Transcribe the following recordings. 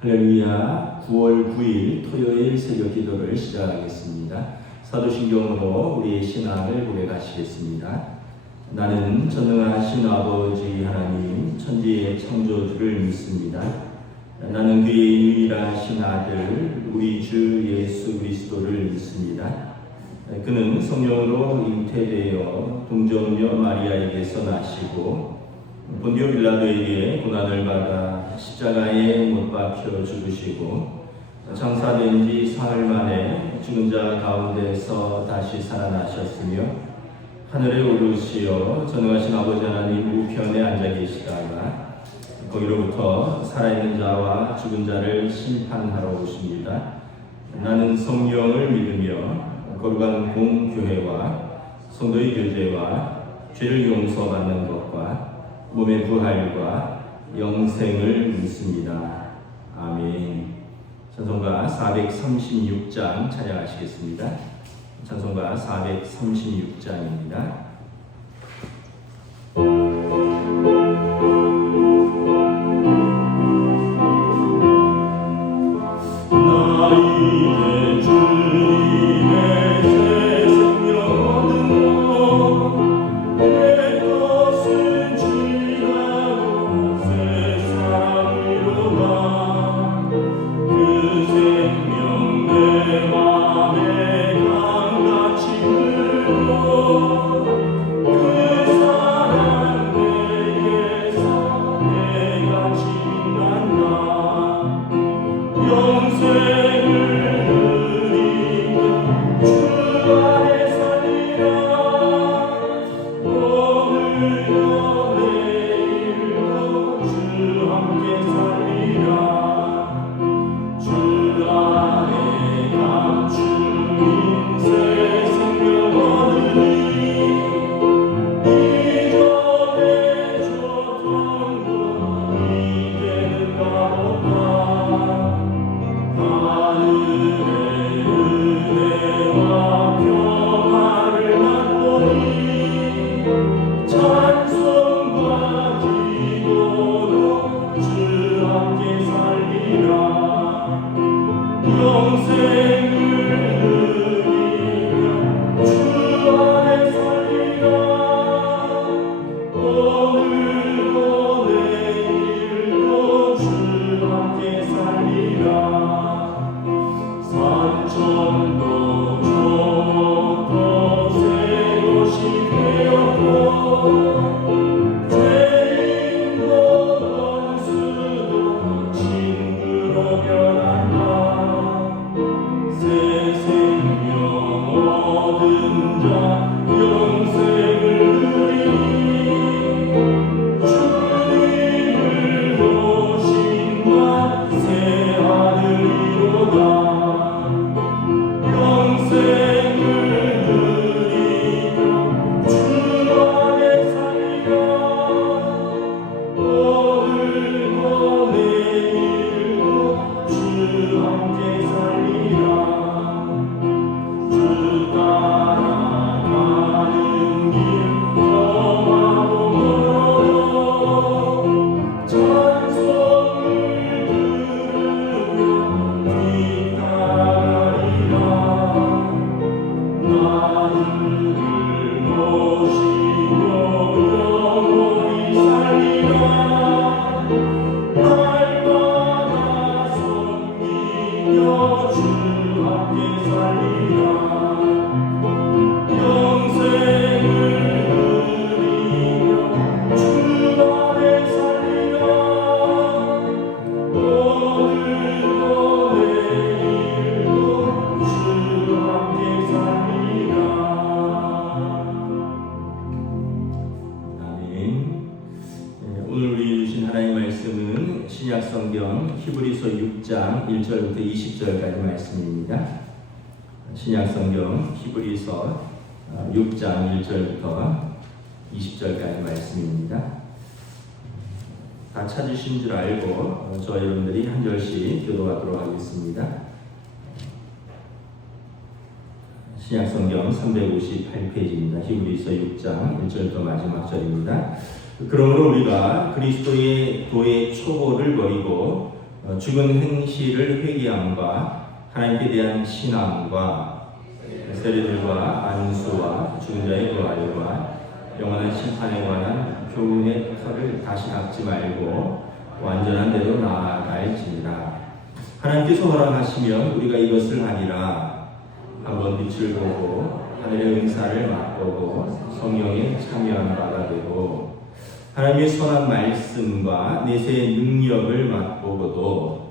할렐루야. 9월 9일 토요일 새벽 기도를 시작하겠습니다. 사도신경으로 우리의 신앙을 고백하시겠습니다. 나는 전능하신 아버지 하나님 천지의 창조주를 믿습니다. 나는 그의 유일하신 아들 우리 주 예수 그리스도를 믿습니다. 그는 성령으로 잉태되어 동정녀 마리아에게서 나시고 본디오 빌라도에게 고난을 받아 십자가에 못 박혀 죽으시고 장사된 지 사흘 만에 죽은 자 가운데서 다시 살아나셨으며 하늘에 오르시어 전능하신 아버지 하나님 우편에 앉아 계시다가 거기로부터 살아있는 자와 죽은 자를 심판하러 오십니다. 나는 성령을 믿으며 거룩한 공교회와 성도의 교제와 죄를 용서받는 것과 몸의 부활과 영생을 믿습니다. 아멘. 찬송가 436장 찬양하시겠습니다. 찬송가 436장입니다. 신약성경 히브리서 6장 1절부터 20절까지 말씀입니다. 신약성경 히브리서 6장 1절부터 20절까지 말씀입니다. 다 찾으신 줄 알고 저와 여러분들이 한 절씩 교도하도록 하겠습니다. 신약성경 358페이지입니다. 히브리서 6장 1절부터 마지막 절입니다. 그러므로 우리가 그리스도의 도의 초보를 버리고 죽은 행실을 회개함과 하나님께 대한 신앙과 세례들과 안수와 죽은 자의 부활과 영원한 심판에 관한 교훈의 털을 다시 닦지 말고 완전한 대로 나아갈지니라. 하나님께서 허락하시면 우리가 이것을 하리라. 한번 빛을 보고 하늘의 은사를 맛보고 성령에 참여한 바가 되고 하나님의 선한 말씀과 내세의 능력을 맛보고도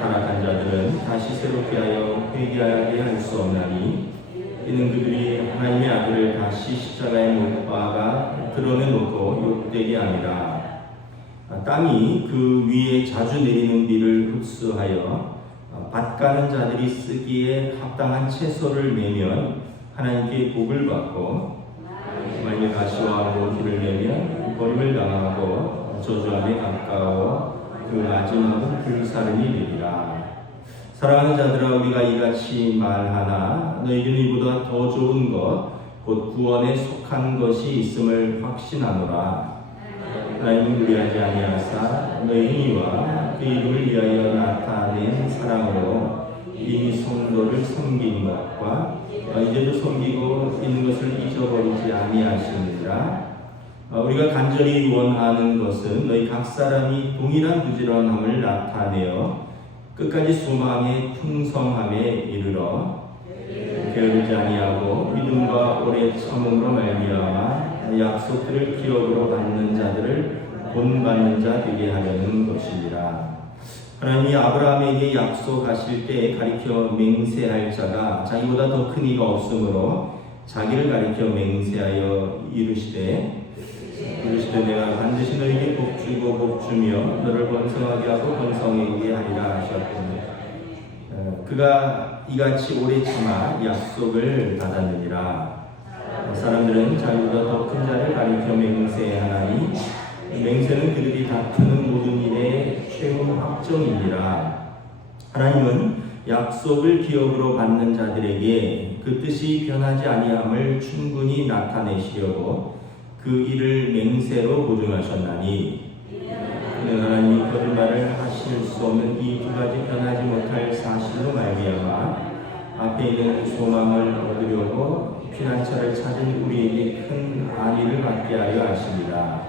타락한 자들은 다시 새롭게 하여 회개하게 할 수 없나니 이는 그들이 하나님의 아들을 다시 십자가에 못 박아 드러내놓고 욕되게 하니라. 땅이 그 위에 자주 내리는 비를 흡수하여 밭 가는 자들이 쓰기에 합당한 채소를 내면 하나님께 복을 받고 만일 가시와 모기를 내면 버림을 당하고 저주함에 가까워 그 마지막은 불사름이 되리라. 사랑하는 자들아, 우리가 이같이 말하나 너희는 이보다 더 좋은 것 곧 구원에 속한 것이 있음을 확신하노라. 하나님은 무리하지 아니하사 너희와 그 이름을 위하여 나타낸 사랑으로 이미 성도를 섬긴 것과 이제도 섬기고 있는 것을 잊어버리지 아니하시느니라. 우리가 간절히 원하는 것은 너희 각 사람이 동일한 부지런함을 나타내어 끝까지 소망의 풍성함에 이르러 게으르지 아니하고 믿음과 오래 참음으로 말미암아 약속들을 기업으로 받는 자들을 본받는 자 되게 하려는 것이니라. 하나님이 아브라함에게 약속하실 때 가리켜 맹세할 자가 자기보다 더 큰 이가 없으므로 자기를 가리켜 맹세하여 이르시되 내가 반드시 너에게 복주고 복주며 너를 번성하게 하고 번성하게 하리라 하셨거든요. 그가 이같이 오래 참아 약속을 받았느니라. 사람들은 자기보다 더 큰 자를 가리켜 맹세하나니 맹세는 그들이 다투는 모든 일의 최후 확정이니라. 하나님은 약속을 기업으로 받는 자들에게 그 뜻이 변하지 아니함을 충분히 나타내시려고 그 일을 맹세로 보증하셨나니 그는 하나님이 거짓말을 하실 수 없는 이 두 가지 변하지 못할 사실로 말미암아 앞에 있는 소망을 얻으려고 피난처를 찾은 우리에게 큰 안위를 받게 하려 하십니다.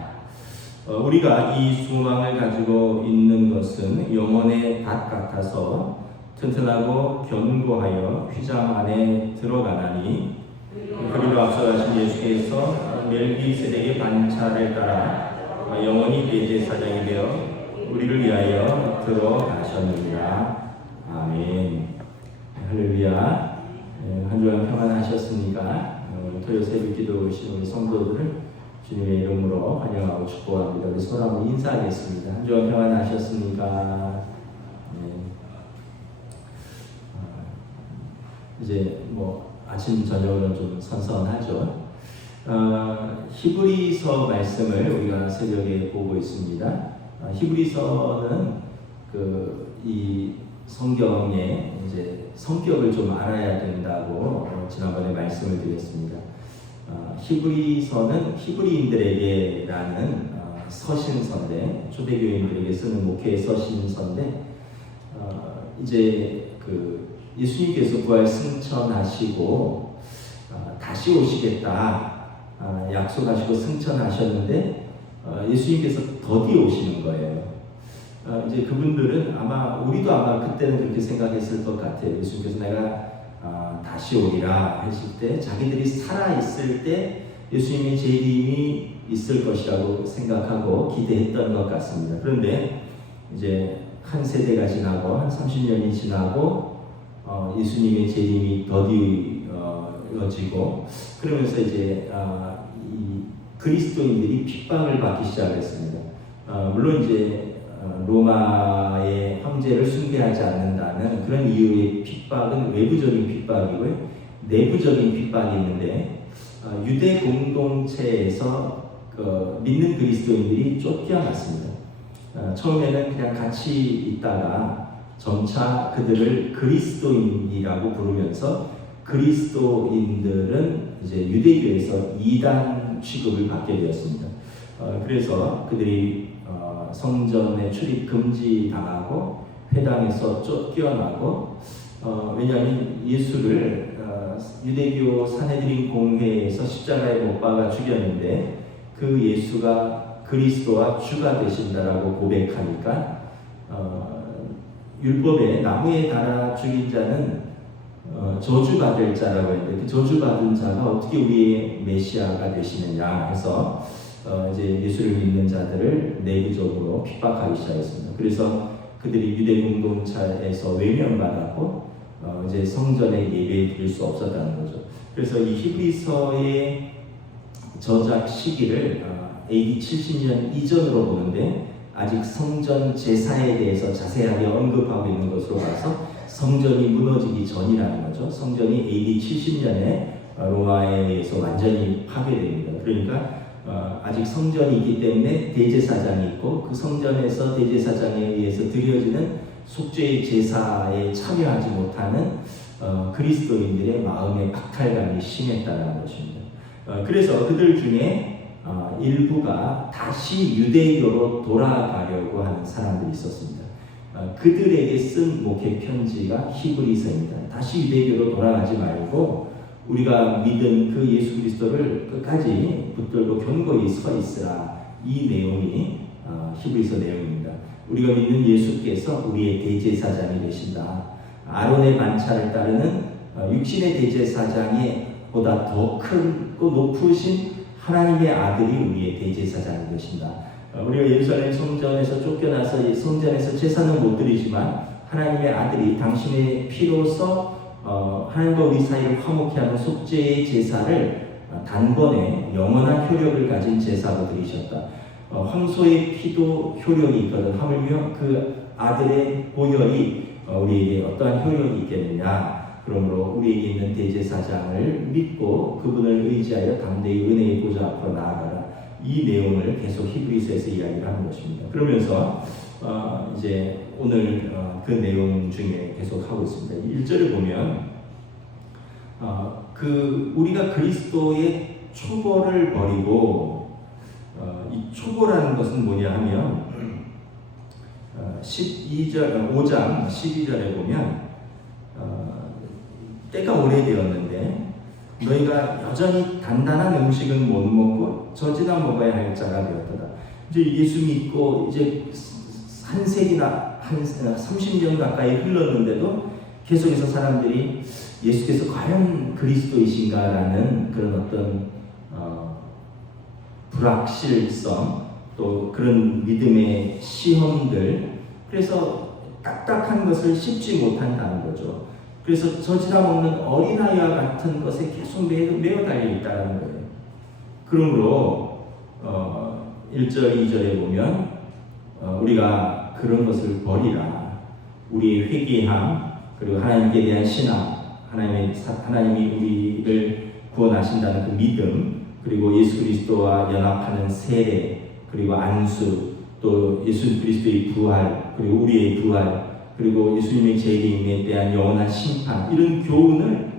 우리가 이 소망을 가지고 있는 것은 영혼의 밭 같아서 튼튼하고 견고하여 휘장 안에 들어가나니 그리로 앞서가신 예수께서 멜기세덱의 반차를 따라 영원히 대제사장이 되어 우리를 위하여 들어가셨느니라. 아멘. 할렐루야. 한 주간 평안하셨습니까? 토요 새벽기도 오신 우리 성도들을 주님의 이름으로 환영하고 축복합니다. 우리 서로 한번 인사하겠습니다. 한 주간 평안하셨습니까? 이제 아침 저녁은 좀 선선하죠. 히브리서 말씀을 우리가 새벽에 보고 있습니다. 히브리서는 이 성경의 이제 성격을 좀 알아야 된다고 지난번에 말씀을 드렸습니다. 히브리서는 히브리인들에게라는 서신서인데 초대교인들에게 쓰는 목회의 서신서인데 이제 예수님께서 부활 승천하시고 다시 오시겠다 약속하시고 승천하셨는데 예수님께서 더디 오시는 거예요. 이제 그분들은 우리도 그때는 그렇게 생각했을 것 같아요. 예수님께서 내가 다시 오리라 하실 때 자기들이 살아 있을 때 예수님의 재림이 있을 것이라고 생각하고 기대했던 것 같습니다. 그런데 이제 한 세대가 지나고 한 30년이 지나고 예수님의 재림이 더디어지고 그러면서 이제 이 그리스도인들이 핍박을 받기 시작했습니다. 물론 이제 로마의 황제를 숭배하지 않는다는 그런 이유의 핍박은 외부적인 핍박이고요. 내부적인 핍박이 있는데 유대 공동체에서 믿는 그리스도인들이 쫓겨났습니다. 처음에는 그냥 같이 있다가 점차 그들을 그리스도인이라고 부르면서 그리스도인들은 이제 유대교에서 이단 취급을 받게 되었습니다. 그래서 그들이 성전에 출입 금지당하고 회당에서 쫓겨나고 왜냐하면 예수를 유대교 산헤드린 공회에서 십자가에 못 박아 죽였는데 그 예수가 그리스도와 주가 되신다라고 고백하니까 율법에 나무에 달아 죽인 자는 저주받을 자라고 했는데 그 저주받은 자가 어떻게 우리의 메시아가 되시느냐 해서 이제 예수를 믿는 자들을 내부적으로 핍박하기 시작했습니다. 그래서 그들이 유대 공동체에서 외면받았고 이제 성전에 예배 드릴 수 없었다는 거죠. 그래서 이 히브리서의 저작 시기를 AD 70년 이전으로 보는데 아직 성전 제사에 대해서 자세하게 언급하고 있는 것으로 봐서 성전이 무너지기 전이라는 거죠. 성전이 AD 70년에 로마에 의해서 완전히 파괴됩니다. 그러니까 아직 성전이 있기 때문에 대제사장이 있고 그 성전에서 대제사장에 의해서 드려지는 속죄의 제사에 참여하지 못하는 그리스도인들의 마음의 박탈감이 심했다는 것입니다. 그래서 그들 중에 일부가 다시 유대교로 돌아가려고 하는 사람들이 있었습니다. 그들에게 쓴 목회 편지가 히브리서입니다. 다시 유대교로 돌아가지 말고 우리가 믿은 그 예수 그리스도를 끝까지 붙들고 견고히 서 있으라. 이 내용이 히브리서 내용입니다. 우리가 믿는 예수께서 우리의 대제사장이 되신다. 아론의 반차를 따르는 육신의 대제사장이 보다 더 크고 높으신 하나님의 아들이 우리의 대제사장이 되신다. 우리가 예루살렘 성전에서 쫓겨나서 성전에서 제사는 못 드리지만 하나님의 아들이 당신의 피로써 하나님과 우리 사이를 화목케 하는 속죄의 제사를 단번에 영원한 효력을 가진 제사로 드리셨다. 황소의 피도 효력이 있거든. 하물며 그 아들의 보혈이 우리에게 어떠한 효력이 있겠느냐. 그러므로 우리에게 있는 대제사장을 믿고 그분을 의지하여 담대히 은혜의 보좌 앞으로 나아가라. 이 내용을 계속 히브리서에서 이야기를 하는 것입니다. 그러면서 이제 오늘 그 내용 중에 계속 하고 있습니다. 1절을 보면 우리가 그리스도의 초보를 버리고 이 초보라는 것은 뭐냐 하면 5장 12절에 보면 때가 오래되었는데 너희가 여전히 단단한 음식은 못 먹고 젖이나 먹어야 할 자가 되었다. 이제 예수 믿고 이제 한 세기나 한 30년 가까이 흘렀는데도 계속해서 사람들이 예수께서 과연 그리스도이신가라는 그런 어떤 불확실성 또 그런 믿음의 시험들 그래서 딱딱한 것을 씹지 못한다는 거죠. 그래서 젖이나 먹는 어린아이와 같은 것에 계속 매어 달려 있다는 거예요. 그러므로 1절, 2절에 보면 우리가 그런 것을 버리라. 우리의 회개함 그리고 하나님께 대한 신앙, 하나님이 우리를 구원하신다는 그 믿음, 그리고 예수 그리스도와 연합하는 세례, 그리고 안수, 또 예수 그리스도의 부활, 그리고 우리의 부활, 그리고 예수님의 재림에 대한 영원한 심판 이런 교훈을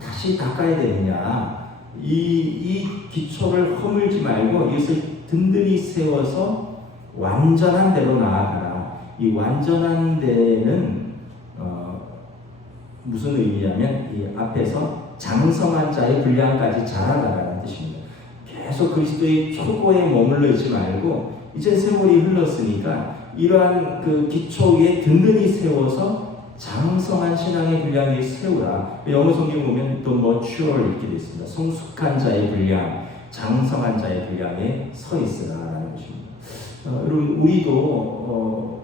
다시 닦아야 되느냐. 이 기초를 허물지 말고 이것을 든든히 세워서 완전한 데로 나아가라. 이 완전한 데는 무슨 의미냐면 이 앞에서 장성한 자의 분량까지 자라나가는 뜻입니다. 계속 그리스도의 초보에 머물러 있지 말고 이제 세월이 흘렀으니까 이러한 그 기초 위에 든든히 세워서 장성한 신앙의 분량 위에 세우라. 영어 성경 보면 또 mature 이렇게 되어 있습니다. 성숙한 자의 분량, 장성한 자의 분량에 서 있으라라는 것입니다. 여러분 우리에게도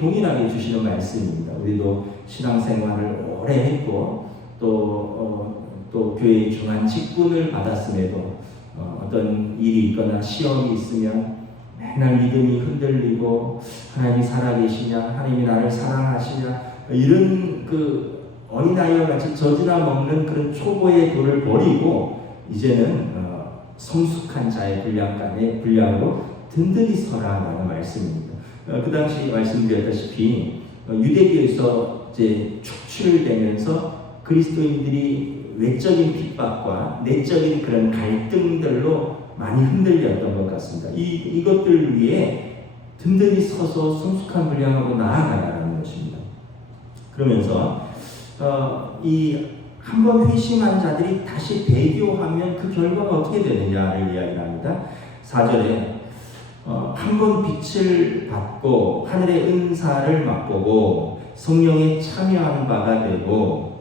동일하게 주시는 말씀입니다. 우리도 신앙생활을 오래 했고 또 교회의 중한 직분을 받았음에도 어떤 일이 있거나 시험이 있으면 맨날 믿음이 흔들리고 하나님이 살아계시냐, 하나님이 나를 사랑하시냐 이런 그 어린아이와 같이 젖이나 먹는 그런 초보의 도를 버리고 이제는 성숙한 자의 분량으로 든든히 서라라는 말씀입니다. 그 당시 말씀드렸다시피 유대교에서 이제 축출되면서 그리스도인들이 외적인 핍박과 내적인 그런 갈등들로 많이 흔들렸던 것 같습니다. 이것들 위해 든든히 서서 성숙한 분량으로 나아가라는 그러면서 이 한번 회심한 자들이 다시 배교하면 그 결과가 어떻게 되느냐를 이야기합니다. 4절에 한 번 빛을 받고 하늘의 은사를 맛보고 성령에 참여한 바가 되고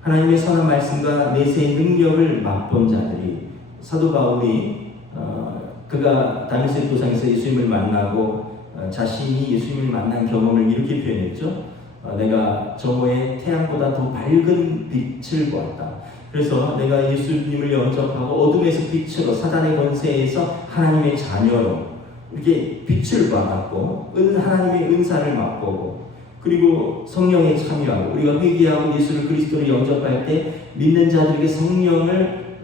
하나님의 선한 말씀과 내세의 능력을 맛본 자들이, 사도 바울이 그가 다메섹 도상에서 예수님을 만나고 자신이 예수님을 만난 경험을 이렇게 표현했죠. 내가 저모의 태양보다 더 밝은 빛을 보았다. 그래서 내가 예수님을 영접하고 어둠에서 빛으로, 사단의 권세에서 하나님의 자녀로 이렇게 빛을 받았고 하나님의 은사를 맛보고, 그리고 성령에 참여하고, 우리가 회개하고 예수를 그리스도로 영접할 때 믿는 자들에게 성령을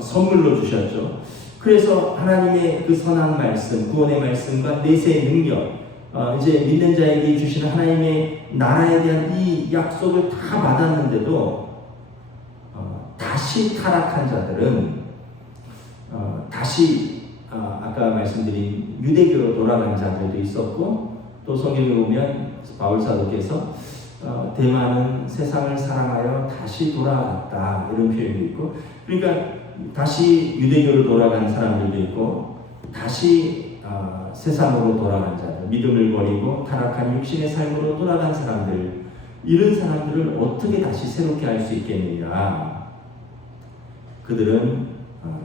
선물로 주셨죠. 그래서 하나님의 그 선한 말씀, 구원의 말씀과 내세의 능력, 이제 믿는 자에게 주시는 하나님의 나라에 대한 이 약속을 다 받았는데도 다시 타락한 자들은 다시 아까 말씀드린 유대교로 돌아간 자들도 있었고, 또 성경에 보면 바울 사도께서 대만은 세상을 사랑하여 다시 돌아갔다 이런 표현도 있고, 그러니까 다시 유대교로 돌아간 사람들도 있고 다시 세상으로 돌아간 자들, 믿음을 버리고 타락한 육신의 삶으로 돌아간 사람들, 이런 사람들을 어떻게 다시 새롭게 할 수 있겠느냐. 그들은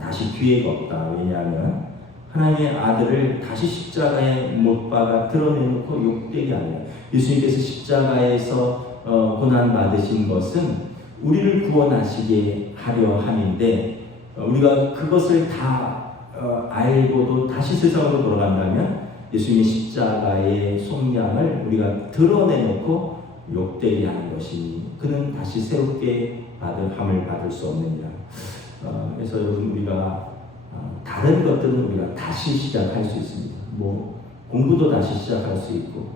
다시 기회가 없다. 왜냐하면 하나님의 아들을 다시 십자가에 못 박아 드러내놓고 욕되게 하느라. 예수님께서 십자가에서 고난 받으신 것은 우리를 구원하시게 하려 함인데, 우리가 그것을 다 알고도 다시 세상으로 돌아간다면 예수님의 십자가의 속량을 우리가 드러내놓고 욕되게 하는 것이니 그는 다시 새롭게 함을 받을 수 없느니라. 그래서 여러분, 우리가 다른 것들은 우리가 다시 시작할 수 있습니다. 뭐 공부도 다시 시작할 수 있고,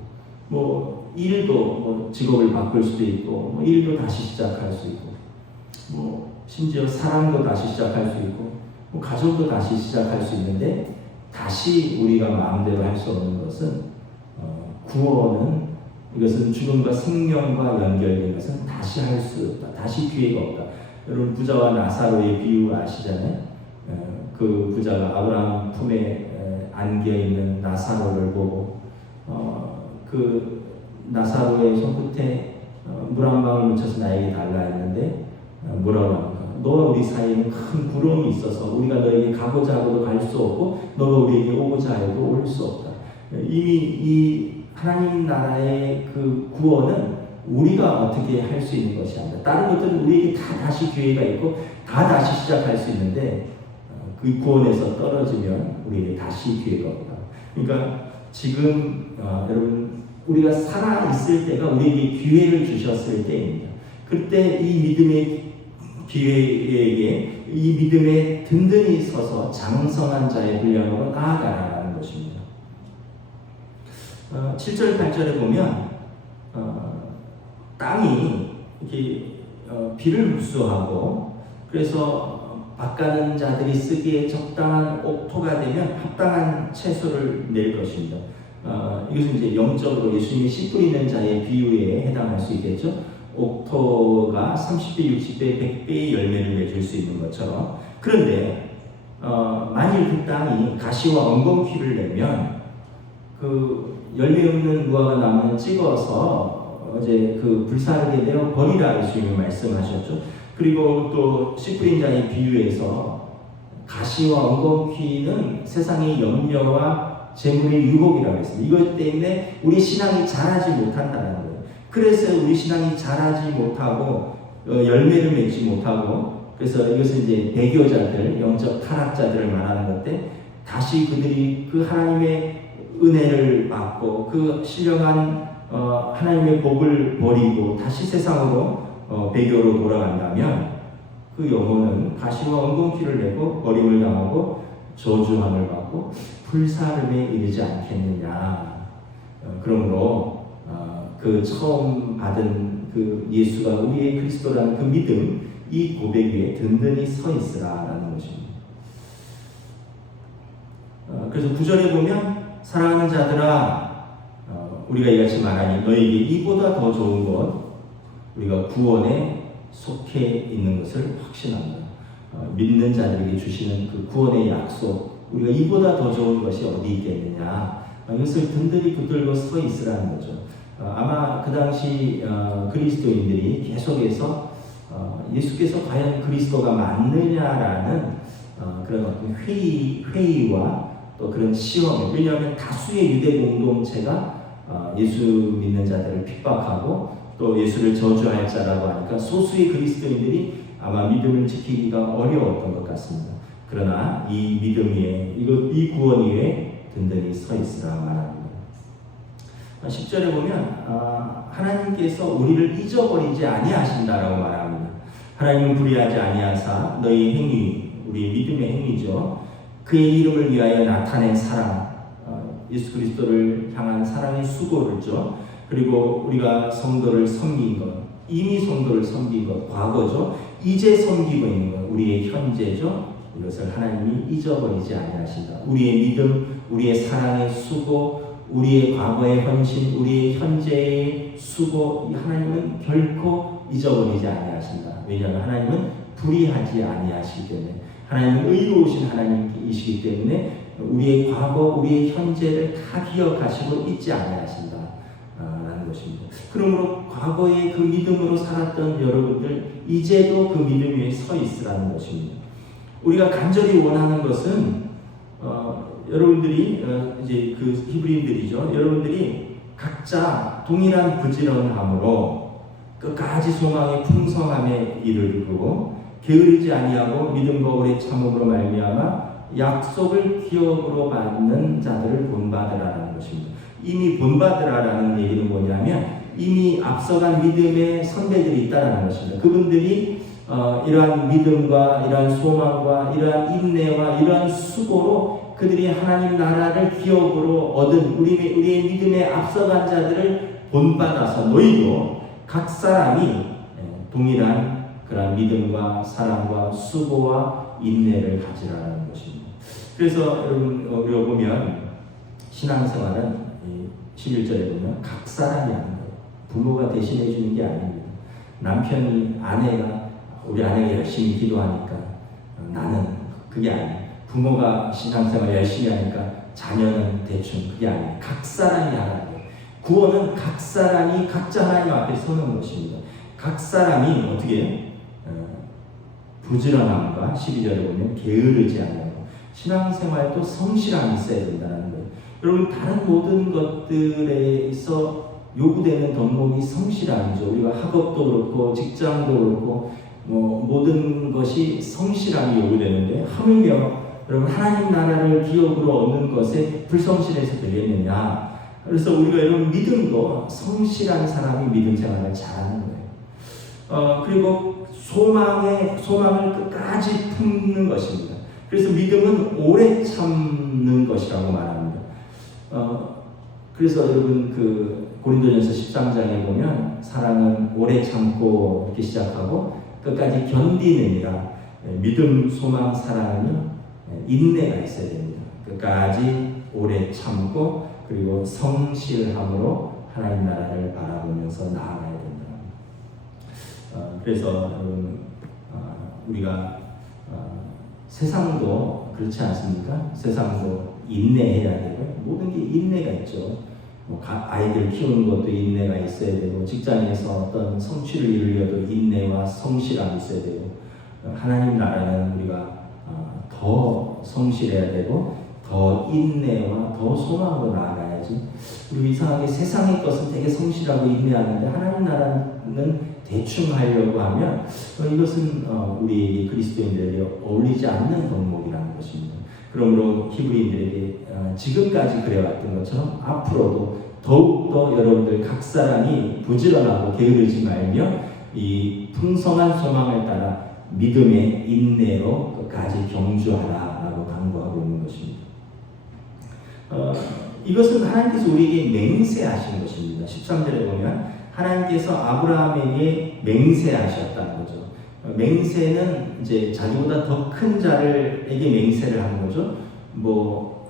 뭐 일도 직업을 바꿀 수도 있고, 뭐 일도 다시 시작할 수 있고, 뭐 심지어 사랑도 다시 시작할 수 있고, 뭐 가정도 다시 시작할 수 있는데, 다시 우리가 마음대로 할 수 없는 것은 구원은, 이것은 죽음과 생명과 연결된 것은 다시 할 수 없다. 다시 기회가 없다. 여러분, 부자와 나사로의 비유 아시잖아요. 그 부자가 아브라함 품에 안겨있는 나사로를 보고 그 나사로의 손끝에 물 한 방울 묻혀서 나에게 달라 했는데 뭐라고 합니까? 너와 우리 사이에는 큰 구름이 있어서 우리가 너에게 가고자 하고도 갈 수 없고 너가 우리에게 오고자 해도 올 수 없다. 이미 이 하나님 나라의 그 구원은 우리가 어떻게 할 수 있는 것이 아니라, 다른 것들은 우리에게 다 다시 기회가 있고 다 다시 시작할 수 있는데, 그 구원에서 떨어지면 우리에게 다시 기회가 없다. 그러니까 지금 여러분, 우리가 살아 있을 때가 우리에게 기회를 주셨을 때입니다. 그때 이 믿음의 기회에게, 이 믿음에 든든히 서서 장성한 자의 분량으로 나아가라는 것입니다. 7절 8절에 보면 땅이 이렇게 비를 흡수하고, 그래서 밭가는 자들이 쓰기에 적당한 옥토가 되면 합당한 채소를 낼 것입니다. 이것은 이제 영적으로 예수님이 씨 뿌리는 자의 비유에 해당할 수 있겠죠. 옥토가 30배, 60배, 100배의 열매를 맺을 수 있는 것처럼. 그런데 만일 그 땅이 가시와 엉겅퀴를 내면 그 열매 없는 무화과 나무는 찍어서 이제 그 불사르게 되어 버리라 예수님이 말씀하셨죠. 그리고 또 씨 뿌린 자의 비유에서 가시와 엉겅퀴는 세상의 염려와 재물의 유혹이라고 했습니다. 이것 때문에 우리 신앙이 자라지 못한다는 거예요. 그래서 우리 신앙이 자라지 못하고 열매를 맺지 못하고, 그래서 이것은 이제 배교자들, 영적 타락자들을 말하는 건데, 다시 그들이 그 하나님의 은혜를 받고 그 신령한 하나님의 복을 버리고 다시 세상으로 배교로 돌아간다면 그 영혼은 가시와 엉겅퀴를 내고 버림을 당하고 저주함을 받고 불사름에 이르지 않겠느냐. 그러므로 그 처음 받은 그 예수가 우리의 그리스도라는 그 믿음, 이 고백 위에 든든히 서 있으라라는 것입니다. 그래서 9절에 보면 사랑하는 자들아, 우리가 이같이 말하니 너에게 이보다 더 좋은 것 우리가 구원에 속해 있는 것을 확신합니다. 믿는 자들에게 주시는 그 구원의 약속, 우리가 이보다 더 좋은 것이 어디 있겠느냐, 이것을 든든히 붙들고 서 있으라는 거죠. 아마 그 당시 그리스도인들이 계속해서 예수께서 과연 그리스도가 맞느냐라는 그런 어떤 회의와 또 그런 시험을, 왜냐하면 다수의 유대 공동체가 예수 믿는 자들을 핍박하고 또 예수를 저주할 자라고 하니까 소수의 그리스도인들이 아마 믿음을 지키기가 어려웠던 것 같습니다. 그러나 이 믿음 위에, 이 구원 위에 든든히 서 있으라 말합니다. 10절에 보면 하나님께서 우리를 잊어버리지 아니하신다라고 말합니다. 하나님은 불의하지 아니하사 너희 행위, 우리 믿음의 행위죠, 그의 이름을 위하여 나타낸 사랑, 예수 그리스도를 향한 사랑의 수고를죠. 그리고 우리가 성도를 섬긴 것, 이미 성도를 섬긴 것, 과거죠. 이제 섬기고 있는 것, 우리의 현재죠. 이것을 하나님이 잊어버리지 아니하신다. 우리의 믿음, 우리의 사랑의 수고, 우리의 과거의 헌신, 우리의 현재의 수고, 하나님은 결코 잊어버리지 아니하신다. 왜냐하면 하나님은 불의하지 아니하시기 때문에, 하나님은 의로우신 하나님이시기 때문에 우리의 과거, 우리의 현재를 다 기억하시고 잊지 아니하신다 라는 것입니다. 그러므로 과거에 그 믿음으로 살았던 여러분들, 이제도 그 믿음 위에 서 있으라는 것입니다. 우리가 간절히 원하는 것은 여러분들이 이제 그 히브리인들이죠. 여러분들이 각자 동일한 부지런함으로 끝까지 소망의 풍성함에 이르고 게으르지 아니하고 믿음과 오래 참음으로 말미암아 약속을 기업으로 받는 자들을 본받으라는 것입니다. 이미 본받으라라는 얘기는 뭐냐면 이미 앞서간 믿음의 선배들이 있다는 것입니다. 그분들이 이러한 믿음과 이러한 소망과 이러한 인내와 이러한 수고로 그들이 하나님 나라를 기업으로 얻은 우리의 믿음에 앞서간 자들을 본받아서 너희도 각 사람이 동일한 그런 믿음과 사랑과 수고와 인내를 가지라는 것입니다. 그래서 여러분 우리가 보면 신앙생활은 11절에 보면 각 사람이 하는 거예요. 부모가 대신해 주는 게 아닙니다. 남편이 우리 아내가 열심히 기도하니까 나는, 그게 아니에요. 부모가 신앙생활 열심히 하니까 자녀는 대충, 그게 아니에요. 각 사람이 하는 거예요. 구원은 각 사람이 각자 하나님 앞에 서는 것입니다. 각 사람이 어떻게 해요? 부지런함과 12절에 보면 게으르지 않고 신앙생활도 성실함이 있어야 된다는 거예요. 여러분 다른 모든 것들에서 요구되는 덕목이 성실함이죠. 우리가 학업도 그렇고 직장도 그렇고 모든 것이 성실함이 요구되는데 하물며 여러분 하나님 나라를 기업으로 얻는 것에 불성실해서 되겠느냐. 그래서 우리가 여러분 믿음도 성실한 사람이 믿음 생활을 잘하는 거예요. 그리고 소망을 끝까지 품는 것입니다. 그래서 믿음은 오래 참는 것이라고 말합니다. 그래서 여러분 그 고린도전서 13장에 보면 사랑은 오래 참고 이렇게 시작하고 끝까지 견디느니라. 믿음, 소망, 사랑은요 인내가 있어야 됩니다. 끝까지 오래 참고 그리고 성실함으로 하나님 나라를 바라보면서 나아가야 된다. 그래서 여러분 우리가 세상도 그렇지 않습니까? 세상도 인내해야 되고 모든 게 인내가 있죠. 아이들 키우는 것도 인내가 있어야 되고 직장에서 어떤 성취를 이루려도 인내와 성실함이 있어야 되고 하나님 나라는 우리가 더 성실해야 되고 더 인내와 더 소망으로 나아가야지. 그리고 이상하게 세상의 것은 되게 성실하고 인내하는데 하나님 나라는 대충 하려고 하면 이것은 우리 그리스도인들에게 어울리지 않는 덕목이라는 것입니다. 그러므로 히브리인들에게 지금까지 그래왔던 것처럼 앞으로도 더욱더 여러분들 각 사람이 부지런하고 게으르지 말며 이 풍성한 소망을 따라 믿음의 인내로 끝까지 경주하라라고 당부하고 있는 것입니다. 이것은 하나님께서 우리에게 맹세하신 것입니다. 13절에 보면 하나님께서 아브라함에게 맹세하셨다는 거죠. 맹세는 이제 자기보다 더 큰 자에게 맹세를 하는 거죠.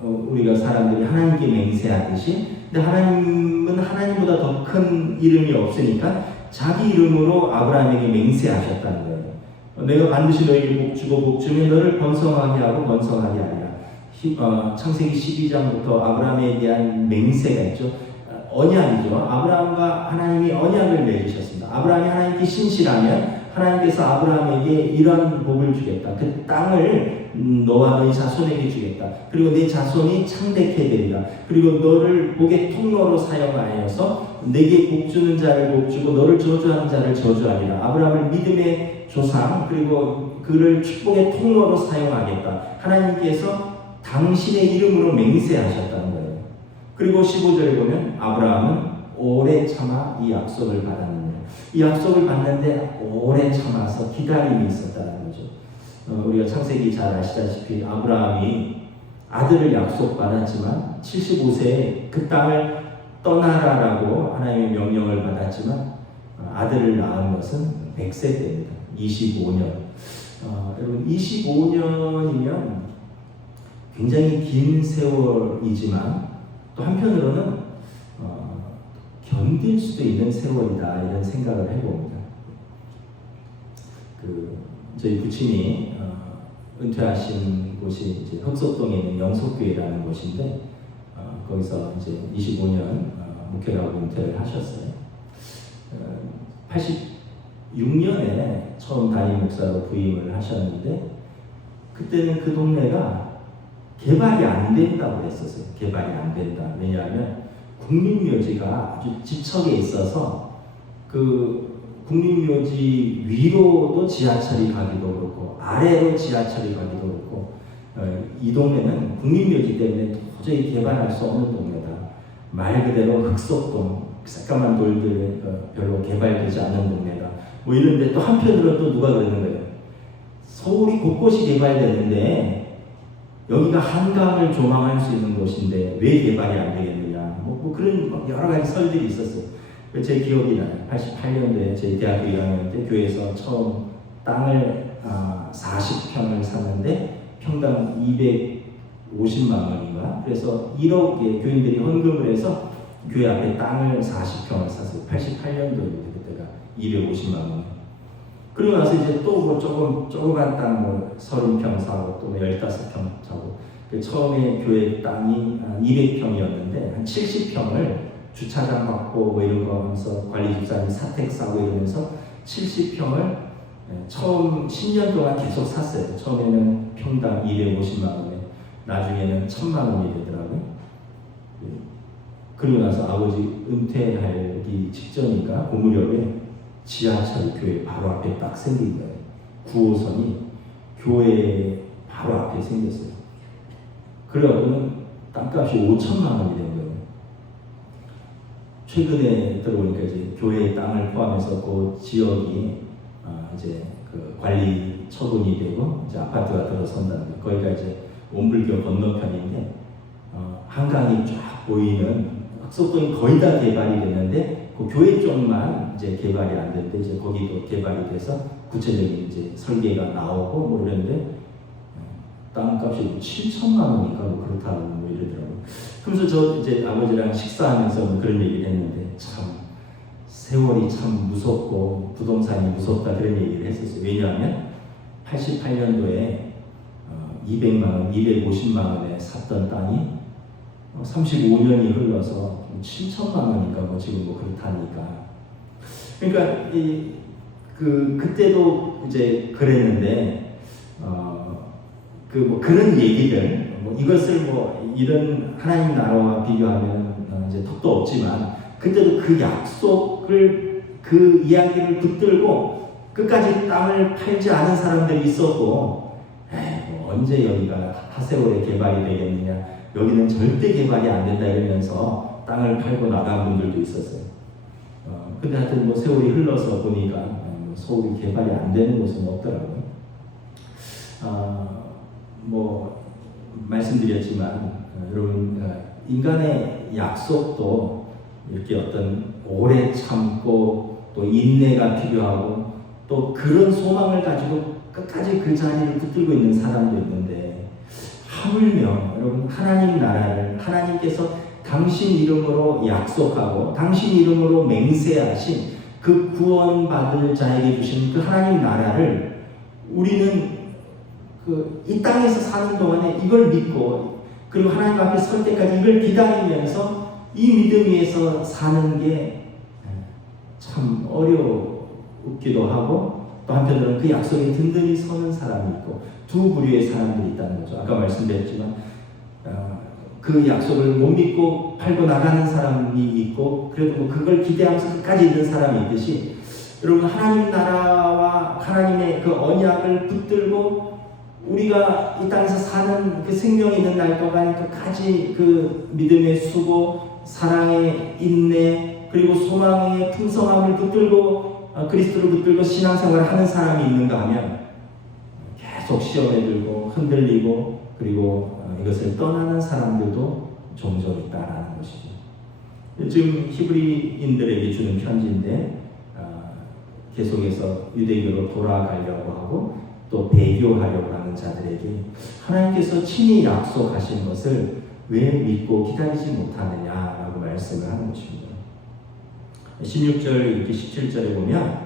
우리가 사람들이 하나님께 맹세하듯이, 근데 하나님은 하나님보다 더 큰 이름이 없으니까 자기 이름으로 아브라함에게 맹세하셨다는 거예요. 내가 반드시 너에게 복 주고 복 주며 너를 번성하게 하고 번성하게 하리라. 창세기 12장부터 아브라함에 대한 맹세가 있죠. 언약이죠. 아브라함과 하나님이 언약을 맺으셨습니다. 아브라함이 하나님께 신실하면 하나님께서 아브라함에게 이러한 복을 주겠다. 그 땅을 너와 너희 자손에게 주겠다. 그리고 내 자손이 창대케 되리라. 그리고 너를 복의 통로로 사용하여서 내게 복 주는 자를 복 주고 너를 저주하는 자를 저주하리라. 아브라함을 믿음의 조상 그리고 그를 축복의 통로로 사용하겠다. 하나님께서 당신의 이름으로 맹세하셨다는 거예요. 그리고 15절에 보면 아브라함은 오래 참아 이 약속을 받았느냐. 이 약속을 받는데 오래 참아서 기다림이 있었다는 거죠. 우리가 창세기 잘 아시다시피 아브라함이 아들을 약속받았지만 75세에 그 땅을 떠나라라고 하나님의 명령을 받았지만 아들을 낳은 것은 100세 때입니다. 25년. 여러분 25년이면 굉장히 긴 세월이지만 또 한편으로는 견딜 수도 있는 세월이다 이런 생각을 해봅니다. 저희 부친이 은퇴하신 곳이 이제 흑석동에 있는 영속교회라는 곳인데 거기서 이제 25년 목회라고 은퇴를 하셨어요. 86년에 처음 담임 목사로 부임을 하셨는데 그때는 그 동네가 개발이 안 된다고 했었어요. 개발이 안 된다. 왜냐하면 국립묘지가 아주 지척에 있어서 그 국립묘지 위로도 지하철이 가기도 그렇고 아래로 지하철이 가기도 그렇고 이 동네는 국립묘지 때문에 도저히 개발할 수 없는 동네다. 말 그대로 흑석동 새까만 돌들 별로 개발되지 않는 동네다. 뭐 이런데 또 한편으로 또 누가 그러는 거예요. 서울이 곳곳이 개발되는데 여기가 한강을 조망할 수 있는 곳인데 왜 개발이 안 되겠느냐. 뭐 그런 여러 가지 설들이 있었어요. 제 기억이 나요. 88년도에 제 대학교 1학년 때 교회에서 처음 땅을 40평을 샀는데 평당 250만 원인가. 그래서 1억의 교인들이 헌금을 해서 교회 앞에 땅을 40평을 샀어요. 88년도입니다. 그때가 250만 원. 그리고 나서 이제 또 뭐 조그만 땅 뭐 30평 사고 또 15평 사고. 처음에 교회 땅이 200평이었는데 한 70평을 주차장 받고 뭐 이런 거 하면서 관리집사님 사택 사고 이러면서 70평을 처음 10년 동안 계속 샀어요. 처음에는 평당 250만 원에 나중에는 1000만 원이 되더라고요. 그리고 나서 아버지 은퇴하기 직전이니까 그 무렵에 지하철이 교회 바로 앞에 딱 생긴 거예요. 9호선이 교회 바로 앞에 생겼어요. 그래가지고는 땅값이 5천만 원이 된 거예요. 최근에 들어보니까 이제 교회 땅을 포함해서 그 지역이 이제 그 관리 처분이 되고 이제 아파트가 들어선다는 거예요. 거기가 이제 온불교 건너편인데 한강이 쫙 보이는 흑석동이 거의 다 개발이 됐는데 그 교회 쪽만 이제 개발이 안 됐는데 이제 거기도 개발이 돼서 구체적인 이제 설계가 나오고 뭐 이런데 땅값이 7천만 원인가 뭐 그렇다고 뭐 이러더라고요. 그래서 저 이제 아버지랑 식사하면서 뭐 그런 얘기를 했는데 참 세월이 참 무섭고 부동산이 무섭다 그런 얘기를 했었어요. 왜냐하면 88년도에 200만 원, 250만 원에 샀던 땅이 35년이 흘러서 7천만 원인가 뭐 지금 뭐 그렇다니까. 그러니까 그때도 이제 그랬는데 뭐 그런 얘기들 이것을 뭐 이런 하나님 나라와 비교하면 이제 턱도 없지만 그때도 그 약속을 그 이야기를 붙들고 끝까지 땅을 팔지 않은 사람들이 있었고 뭐 언제 여기가 하세월에 개발이 되겠느냐 여기는 절대 개발이 안 된다 이러면서 땅을 팔고 나간 분들도 있었어요. 근데 하여튼 뭐 세월이 흘러서 보니까 서울이 개발이 안 되는 곳은 없더라고요. 뭐 말씀드렸지만 여러분 인간의 약속도 이렇게 어떤 오래 참고 또 인내가 필요하고 또 그런 소망을 가지고 끝까지 그 자리를 붙들고 있는 사람도 있는데 하물며 여러분 하나님 나라를 하나님께서 당신 이름으로 약속하고 당신 이름으로 맹세하신 그 구원받을 자에게 주신 그 하나님 나라를 우리는 이 땅에서 사는 동안에 이걸 믿고 그리고 하나님 앞에 설 때까지 이걸 기다리면서 이 믿음 위에서 사는 게 참 어렵기도 하고 또 한편으로는 그 약속에 든든히 서는 사람이 있고 두 부류의 사람들이 있다는 거죠. 아까 말씀드렸지만 그 약속을 못 믿고 팔고 나가는 사람이 있고 그래도 그걸 기대하면서 끝까지 있는 사람이 있듯이 여러분 하나님 나라와 하나님의 그 언약을 붙들고 우리가 이 땅에서 사는 그 생명이 있는 날 동안 끝까지 그 믿음의 수고, 사랑의 인내 그리고 소망의 풍성함을 붙들고 그리스도를 붙들고 신앙생활을 하는 사람이 있는가 하면 계속 시험에 들고 흔들리고 그리고 이것을 떠나는 사람들도 종종 있다라는 것이죠. 지금 히브리인들에게 주는 편지인데 계속해서 유대교로 돌아가려고 하고 또 배교하려고 하는 자들에게 하나님께서 친히 약속하신 것을 왜 믿고 기다리지 못하느냐라고 말씀을 하는 것입니다. 16절 이렇게 17절에 보면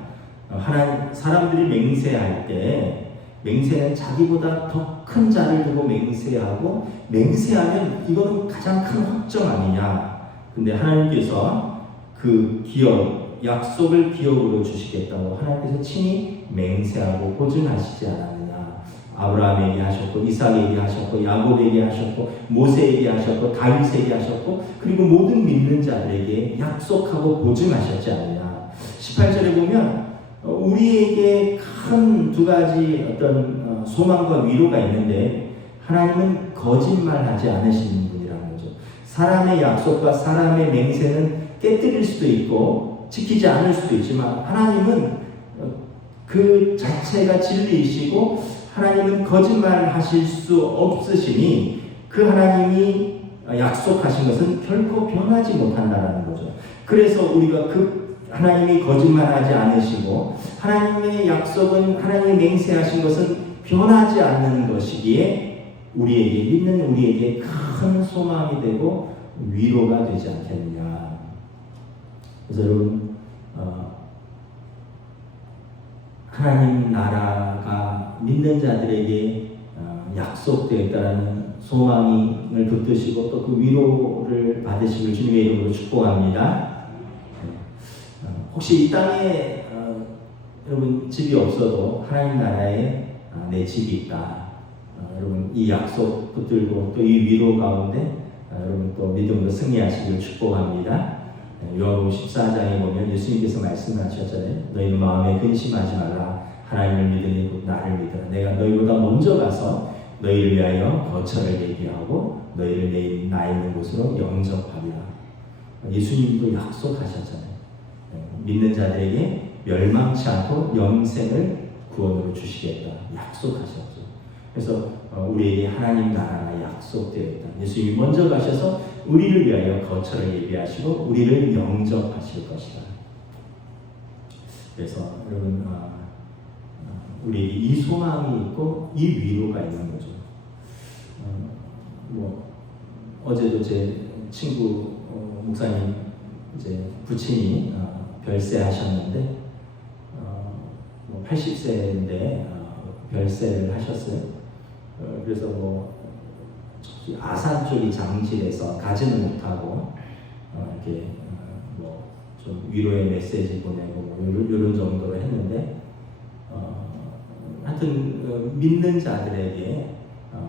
사람들이 맹세할 때 맹세는 자기보다 더 큰 자를 두고 맹세하고 맹세하면 이거는 가장 큰 확정 아니냐. 근데 하나님께서 그 기업, 약속을 기업으로 주시겠다고 하나님께서 친히 맹세하고 보증하시지 않았느냐. 아브라함에게 하셨고 이삭에게 하셨고 야곱에게 하셨고 모세에게 하셨고 다윗에게 하셨고 그리고 모든 믿는 자들에게 약속하고 보증하셨지 않느냐. 18절에 보면 우리에게 큰 두 가지 어떤 소망과 위로가 있는데 하나님은 거짓말하지 않으시는 분이라는 거죠. 사람의 약속과 사람의 맹세는 깨뜨릴 수도 있고 지키지 않을 수도 있지만 하나님은 그 자체가 진리이시고 하나님은 거짓말하실 수 없으시니 그 하나님이 약속하신 것은 결코 변하지 못한다라는 거죠. 그래서 우리가 그 하나님이 거짓말하지 않으시고 하나님의 약속은 하나님이 맹세하신 것은 변하지 않는 것이기에 우리에게 믿는 우리에게 큰 소망이 되고 위로가 되지 않겠느냐. 그래서 여러분 하나님 나라가 믿는 자들에게 약속되어 있다는 소망을 붙드시고 또 그 위로를 받으시길 주님의 이름으로 축복합니다. 혹시 이 땅에 여러분 집이 없어도 하나님 나라에 내 집이 있다. 여러분 이 약속 붙들고 또 이 위로 가운데 여러분 또 믿음으로 승리하시길 축복합니다. 요한복음 14장에 보면 예수님께서 말씀하셨잖아요. 너희는 마음에 근심하지 말라. 하나님을 믿으니 곧 나를 믿으라. 내가 너희보다 먼저 가서 너희를 위하여 거처를 예비하고 너희를 나 있는 곳으로 영접하리라. 예수님도 약속하셨잖아요. 믿는 자들에게 멸망치 않고 영생을 구원으로 주시겠다 약속하셨죠. 그래서 우리에게 하나님 나라가 약속되어 있다. 예수님이 먼저 가셔서 우리를 위하여 거처를 예비하시고 우리를 영접하실 것이다. 그래서 여러분 우리에게 이 소망이 있고 이 위로가 있는 거죠. 어제도 제 친구 목사님 이제 부친이 별세하셨는데 80세인데 별세를 하셨어요. 그래서 아산 쪽이 장질해서 가지는 못하고 이렇게 좀 위로의 메시지 보내고 이런 정도로 했는데 하여튼 믿는 자들에게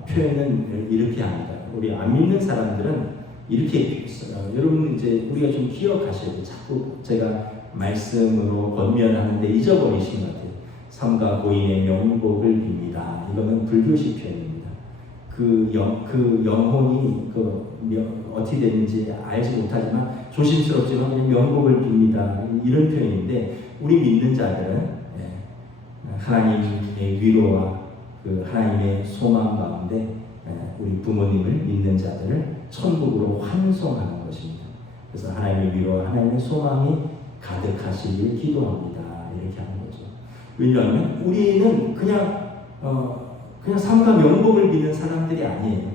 표현은 이렇게 합니다. 우리 안 믿는 사람들은 이렇게 얘기했어요. 여러분 이제 우리가 좀 기억하셔야 돼요. 자꾸 제가 말씀으로 권면하는데 잊어버리신 것 같아요. 삼가 고인의 명복을 빕니다. 이거는 불교식 표현입니다. 그 영혼이 어떻게 되는지 알지 못하지만 조심스럽지만 명복을 빕니다. 이런 표현인데 우리 믿는 자들은 하나님의 위로와 그 하나님의 소망 가운데 우리 부모님을 믿는 자들을 천국으로 환송하는 것입니다. 그래서 하나님의 위로와 하나님의 소망이 가득하시길 기도합니다. 이렇게 하는 거죠. 왜냐하면 우리는 그냥 삶과 명복을 믿는 사람들이 아니에요.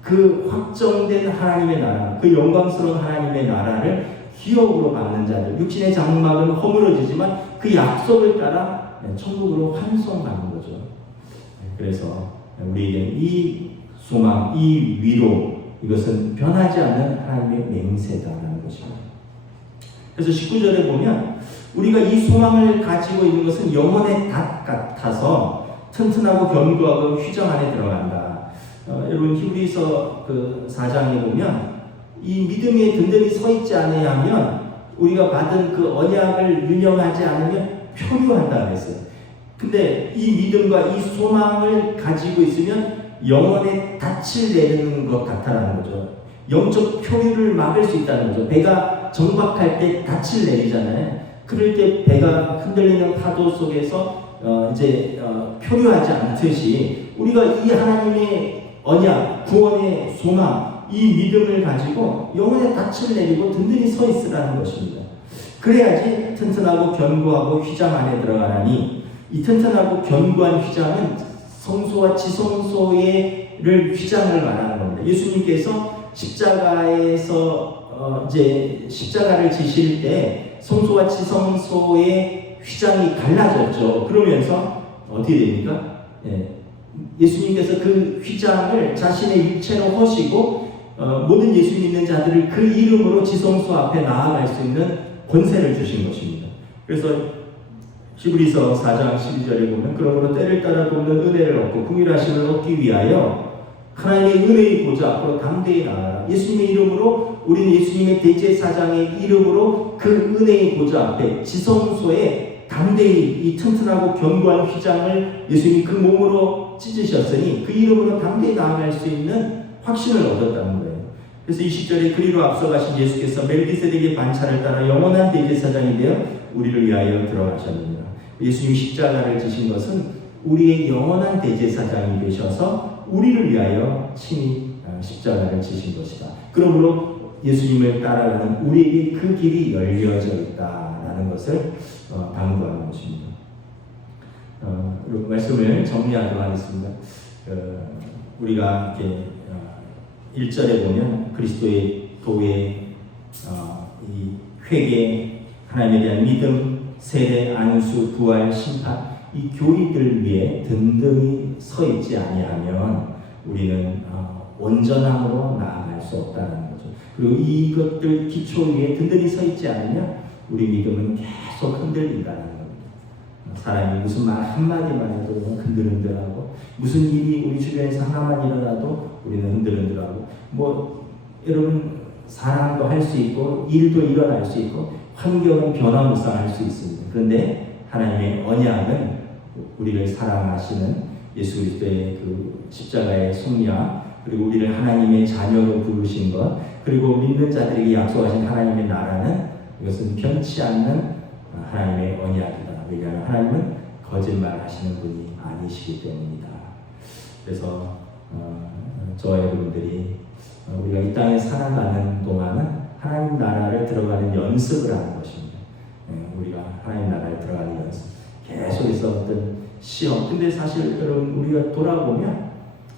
그 확정된 하나님의 나라, 그 영광스러운 하나님의 나라를 기업으로 받는 자들, 육신의 장막은 허물어지지만 그 약속을 따라 천국으로 환송하는 거죠. 그래서 우리에게 이 소망, 이 위로, 이것은 변하지 않는 하나님의 맹세다라는 것입니다. 그래서 19절에 보면 우리가 이 소망을 가지고 있는 것은 영혼의 닷 같아서 튼튼하고 견고하고 휘장 안에 들어간다. 여러분 히브리서 그 4장에 보면 이 믿음에 든든히 서 있지 않으면 우리가 받은 그 언약을 유념하지 않으면 표류한다 그랬어요. 근데 이 믿음과 이 소망을 가지고 있으면 영혼의 닻을 내리는 것 같다라는 거죠. 영적 표류를 막을 수 있다는 거죠. 배가 정박할 때 닻을 내리잖아요. 그럴 때 배가 흔들리는 파도 속에서 표류하지 않듯이 우리가 이 하나님의 언약, 구원의 소망, 이 믿음을 가지고 영혼의 닻을 내리고 든든히 서 있으라는 것입니다. 그래야지 튼튼하고 견고하고 휘장 안에 들어가나니, 이 튼튼하고 견고한 휘장은 성소와 지성소를 휘장을 말하는 겁니다. 예수님께서 십자가에서 십자가를 지실 때 성소와 지성소의 휘장이 갈라졌죠. 그러면서 어떻게 됩니까? 예수님께서 그 휘장을 자신의 육체로 허시고 모든 예수 믿는 자들을 그 이름으로 지성소 앞에 나아갈 수 있는 권세를 주신 것입니다. 그래서 히브리서 4장 12절에 보면 그러므로 때를 따라 돕는 은혜를 얻고 긍휼하심을 얻기 위하여 하나님의 은혜의 보좌 앞으로 담대히 나아가라. 예수님의 이름으로, 우리는 예수님의 대제사장의 이름으로 그 은혜의 보좌 앞에 지성소에 담대히 이 튼튼하고 견고한 휘장을 예수님이 그 몸으로 찢으셨으니 그 이름으로 담대히 나아갈 수 있는 확신을 얻었다는 거예요. 그래서 20절에 그리로 앞서가신 예수께서 멜기세덱의 반차를 따라 영원한 대제사장이 되어 우리를 위하여 들어가셨느니라. 예수님이 십자가를 지신 것은 우리의 영원한 대제사장이 되셔서 우리를 위하여 친히 십자가를 지신 것이다. 그러므로 예수님을 따라가는 우리에게 그 길이 열려져 있다라는 것을 당부하는 것입니다. 말씀을 정리하도록 하겠습니다. 우리가 이렇게 1절에 보면 그리스도의 도의 이 회개, 하나님에 대한 믿음, 세례, 안수, 부활, 심판, 이 교리들 위에 든든히 서 있지 아니하면 우리는 온전함으로 나아갈 수 없다는 거죠. 그리고 이것들 기초 위에 든든히 서 있지 않으면 우리 믿음은 계속 흔들린다는 겁니다. 사람이 무슨 말 한마디만 해도 흔들흔들하고, 무슨 일이 우리 주변에서 하나만 일어나도 우리는 흔들흔들하고, 여러분 사랑도 할 수 있고 일도 일어날 수 있고 환경은 변화무쌍할 수 있습니다. 그런데 하나님의 언약은 우리를 사랑하시는 예수 그리스도의 그 십자가의 속량, 그리고 우리를 하나님의 자녀로 부르신 것, 그리고 믿는 자들에게 약속하신 하나님의 나라는 이것은 변치 않는 하나님의 언약이다. 왜냐하면 하나님은 거짓말하시는 분이 아니시기 때문이다. 그래서 저와 여러분들이 우리가 이 땅에 살아가는 동안은 하나님 나라를 들어가는 연습을 하는 것입니다. 우리가 하나님 나라에 들어가는 연습, 계속해서 어떤 시험. 근데 사실 여러분 우리가 돌아보면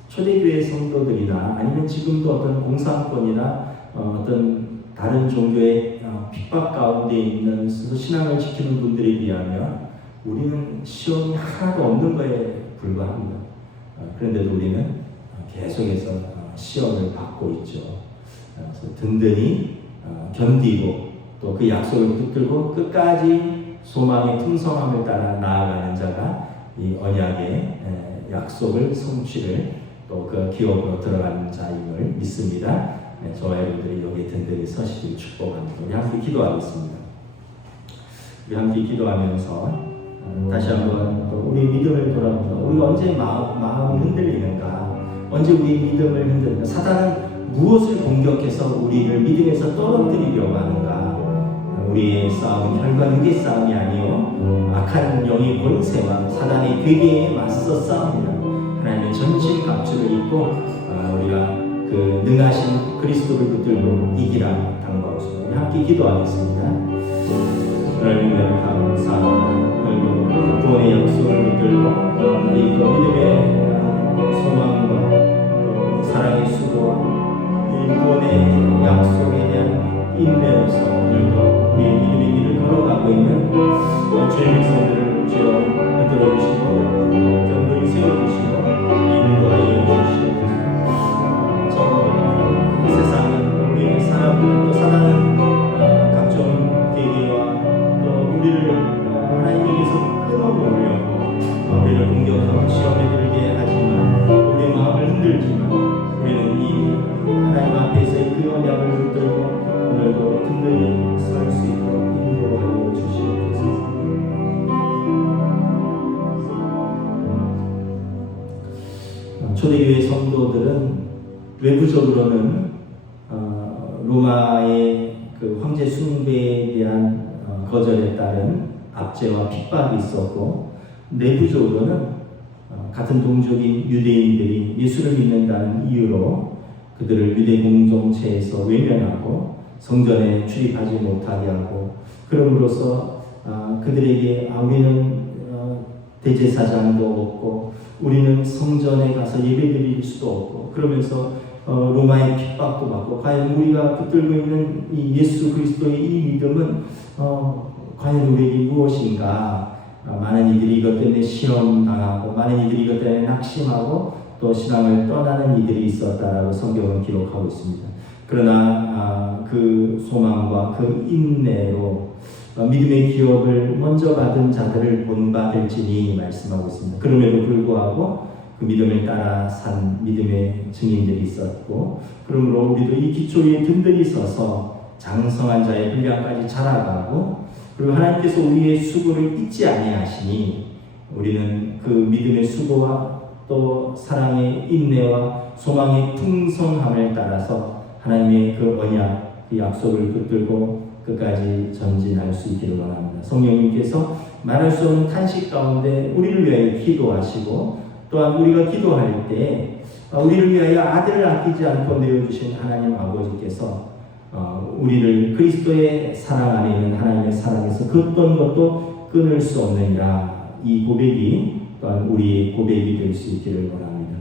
초대교회 성도들이나 아니면 지금도 어떤 공산권이나 어떤 다른 종교의 핍박 가운데 있는 신앙을 지키는 분들에 비하면 우리는 시험이 하나도 없는 거에 불과합니다. 그런데도 우리는 계속해서 시험을 받고 있죠. 그래서 든든히 견디고 또 그 약속을 붙들고 끝까지 소망의 풍성함을 따라 나아가는 자가 이 언약의 약속을 성취를 또 그 기업으로 들어가는 자임을 믿습니다. 저와 여러분들이 여기 든든히 서시길 축복합니다. 우리 함께 기도하겠습니다. 우리 함께 기도하면서 다시 한번 또 우리 믿음을 돌아보자. 우리가 언제 마음이 흔들리는가? 언제 우리 믿음을 흔들리는가? 사단은 무엇을 공격해서 우리를 믿음에서 떨어뜨리려고 하는가? 우리의 싸움은 혈과 육의 싸움이 아니요 악한 영의 권세와 사단의 괴계에 맞서 싸웁니다. 하나님의 전신 갑주를 입고 우리가 그 능하신 그리스도를 붙들고 이기라 당부하겠습니다. 우리 함께 기도하겠습니다. 하나님을 감사합니다. 오늘도 구원의 약속을 붙들고 이 믿음의 소망과 또 사랑의 수고와 이 구원의 약속에 대한 인내로서 오늘도 우리를 하나님에게서 끊어놓으려고 우리를 공격하고 시험에 들게 하지만 우리의 마음을 흔들지만 우리는 이 하나님 앞에서의 그 언약을 붙들고 오늘도 든든히 설 수 있도록 인도하여 주시옵소서. 초대교회 성도들은 외부적으로는 로마의 그 황제 숭배에 대한 거절에 따른 압제와 핍박이 있었고, 내부적으로는 같은 동족인 유대인들이 예수를 믿는다는 이유로 그들을 유대 공동체에서 외면하고 성전에 출입하지 못하게 하고, 그럼으로써 그들에게 우리는 대제사장도 없고 우리는 성전에 가서 예배드릴 수도 없고, 그러면서 로마의 핍박도 받고, 과연 우리가 붙들고 있는 이 예수 그리스도의 이 믿음은 과연 우리에게 무엇인가? 많은 이들이 이것 때문에 시험당하고 많은 이들이 이것 때문에 낙심하고 또 신앙을 떠나는 이들이 있었다라고 성경은 기록하고 있습니다. 그러나 그 소망과 그 인내로 믿음의 기업을 먼저 받은 자들을 본받을지니 말씀하고 있습니다. 그럼에도 불구하고 그 믿음을 따라 산 믿음의 증인들이 있었고, 그러므로 우리도 이 기초 위에 든든히 서서 장성한 자의 분량까지 자라가고, 그리고 하나님께서 우리의 수고를 잊지 아니하시니 우리는 그 믿음의 수고와 또 사랑의 인내와 소망의 풍성함을 따라서 하나님의 그 언약, 그 약속을 붙들고 끝까지 전진할 수 있기를 원합니다. 성령님께서 말할 수 없는 탄식 가운데 우리를 위하여 기도하시고, 또한 우리가 기도할 때 우리를 위하여 아들을 아끼지 않고 내어주신 하나님 아버지께서 우리를 그리스도의 사랑 안에 있는 하나님의 사랑에서 그 어떤 것도 끊을 수 없느니라. 이 고백이 또한 우리의 고백이 될 수 있기를 원합니다.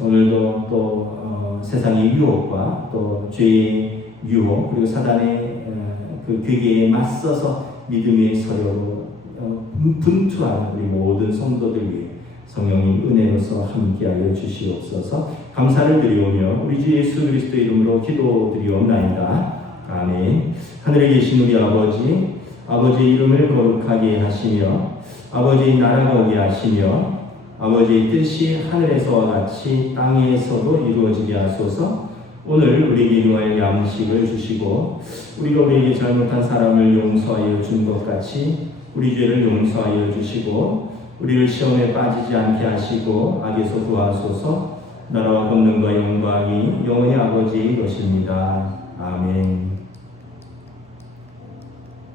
오늘도 또 세상의 유혹과 또 죄의 유혹, 그리고 사단의 그 괴계에 맞서서 믿음의 서려로 분투하는 우리 모든 성도들 위해 성령님 은혜로서 함께하여 주시옵소서. 감사를 드리오며 우리 주 예수 그리스도 이름으로 기도드리옵나이다. 아멘. 하늘에 계신 우리 아버지, 아버지의 이름을 거룩하게 하시며 아버지의 나라가 오게 하시며 아버지의 뜻이 하늘에서와 같이 땅에서도 이루어지게 하소서. 오늘 우리에게 일용할 양식을 주시고 우리가 우리에게 잘못한 사람을 용서하여 준 것 같이 우리 죄를 용서하여 주시고 우리를 시험에 빠지지 않게 하시고 악에서 구하소서. 나라와 권능과 영광이 영원히 아버지의 것입니다. 아멘.